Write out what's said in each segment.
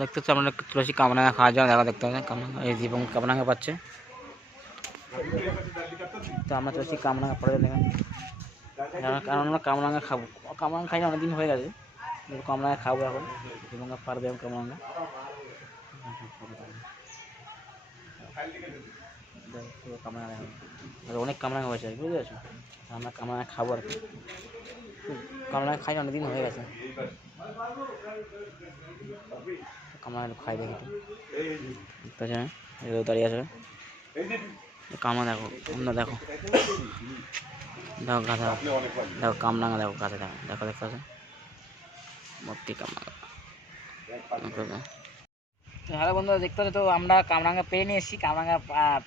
দেখতে হচ্ছে আমরা তুলসী কামরাঙা খাওয়ার জন্য দেখা দেখতে হবে কামরাঙা এই এবং কামরাঙা পাচ্ছে। তো আমরা তুলসী কামরাঙা পরে দেখেন কারণ আমরা কামরাঙা খাবো, কামরাঙা খাই অনেকদিন হয়ে গেছে, কামরাঙা খাবো এখন এবং পারে দেবেন কামরাঙা। কামরাঙা অনেক কামরাঙা হয়েছে বুঝতে পারছো, আমরা কামরাঙা খাবো আর কি, কামরাঙা খাই অনেকদিন হয়ে গেছে, কামরাঙা খাই দেখি পেছনে দাঁড়িয়ে আছে কামরাঙা দেখো, অন্য দেখো দেখো গাধা দেখো কামরাঙা দেখো গাছে দেখো দেখো দেখতে আছে ভর্তি কামরাঙা। হ্যালো বন্ধুরা দেখতে পাচ্ছ, তো আমরা কামরাঙা পেয়ে নিয়ে এসেছি, কামরাঙা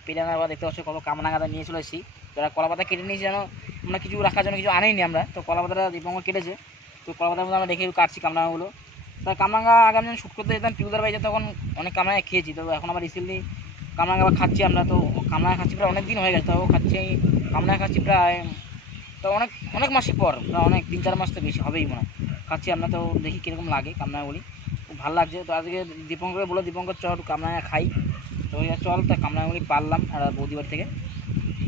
পেরে আনার পর দেখতে পাচ্ছ কত কামরাঙাটা নিয়ে চলে এসেছি। যারা কলা পাতা কেটে নিয়েছি যেন আমরা কিছু রাখার জন্য কিছু আনেইনি আমরা, তো কলা পাতাটা দীপঙ্গ কেটেছে, তো কলা পাতার মধ্যে আমরা রেখে কাটছি কামরাঙাগুলো। তাই কামরাঙা আগে আমি যখন শ্যুট করতে যেতাম টিউদার বাড়িতে তখন অনেক কামরাঙা খেয়েছি, তো এখন আবার রিসেন্টলি কামরাঙা আবার খাচ্ছি আমরা, তো কামরাঙা খাচ্ছি প্রায় অনেক দিন হয়ে গেছে, তো খাচ্ছি কামরাঙা খাচ্ছি প্রায় তো অনেক অনেক মাসই পর, প্রায় অনেক 3-4 মাস তো বেশি হবেই মনে হয় খাচ্ছি আমরা। তো দেখি কীরকম লাগে কামরাঙাগুলি, খুব ভালো লাগছে। তো আজকে দীপঙ্করকে বলে দীপঙ্কর চল একটু কামরাঙা খাই, তো চল তাই কামরাঙাগুলি পারলাম আর বৌদি বাড়ি থেকে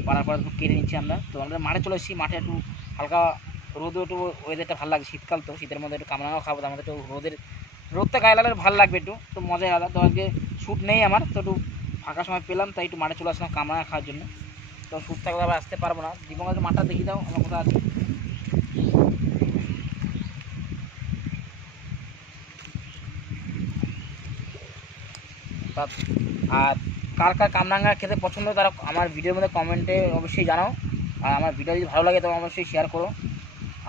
পারার পর একটু কেটে নিচ্ছি আমরা। তো আমরা মাঠে চলে এসেছি, মাঠে একটু হালকা রোদও একটু ওয়েদারটা ভালো লাগছে, শীতকাল তো শীতের মধ্যে একটু কামরাঙাও খাবো, তার মধ্যে একটু রোদটা গায়ে লাগলে ভালো লাগবে একটু, তো মজাই আলাদা। তো আজকে শ্যুট নেই আমার, তো একটু ফাঁকা সময় পেলাম তাই একটু মাঠে চলে আসলাম কামরাঙা খাওয়ার জন্য। তো শ্যুট থাকলে আবার আসতে পারবো না, দীপঙ্করকে মাঠটা দেখিয়ে দাও আমার কোথাও আছে। আর কার কার কামরাঙা খেতে পছন্দ তারা আমার ভিডিওর মধ্যে কমেন্টে অবশ্যই জানাও, আর আমার ভিডিও যদি ভালো লাগে তবে অবশ্যই শেয়ার করো,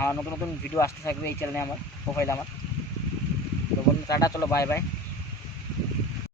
আমার নতুন নতুন ভিডিও আসতে থাকবে এই চ্যানেলে আমার প্রোফাইলে আমার। তো বন্ধু টাটা, চলো বাই বাই।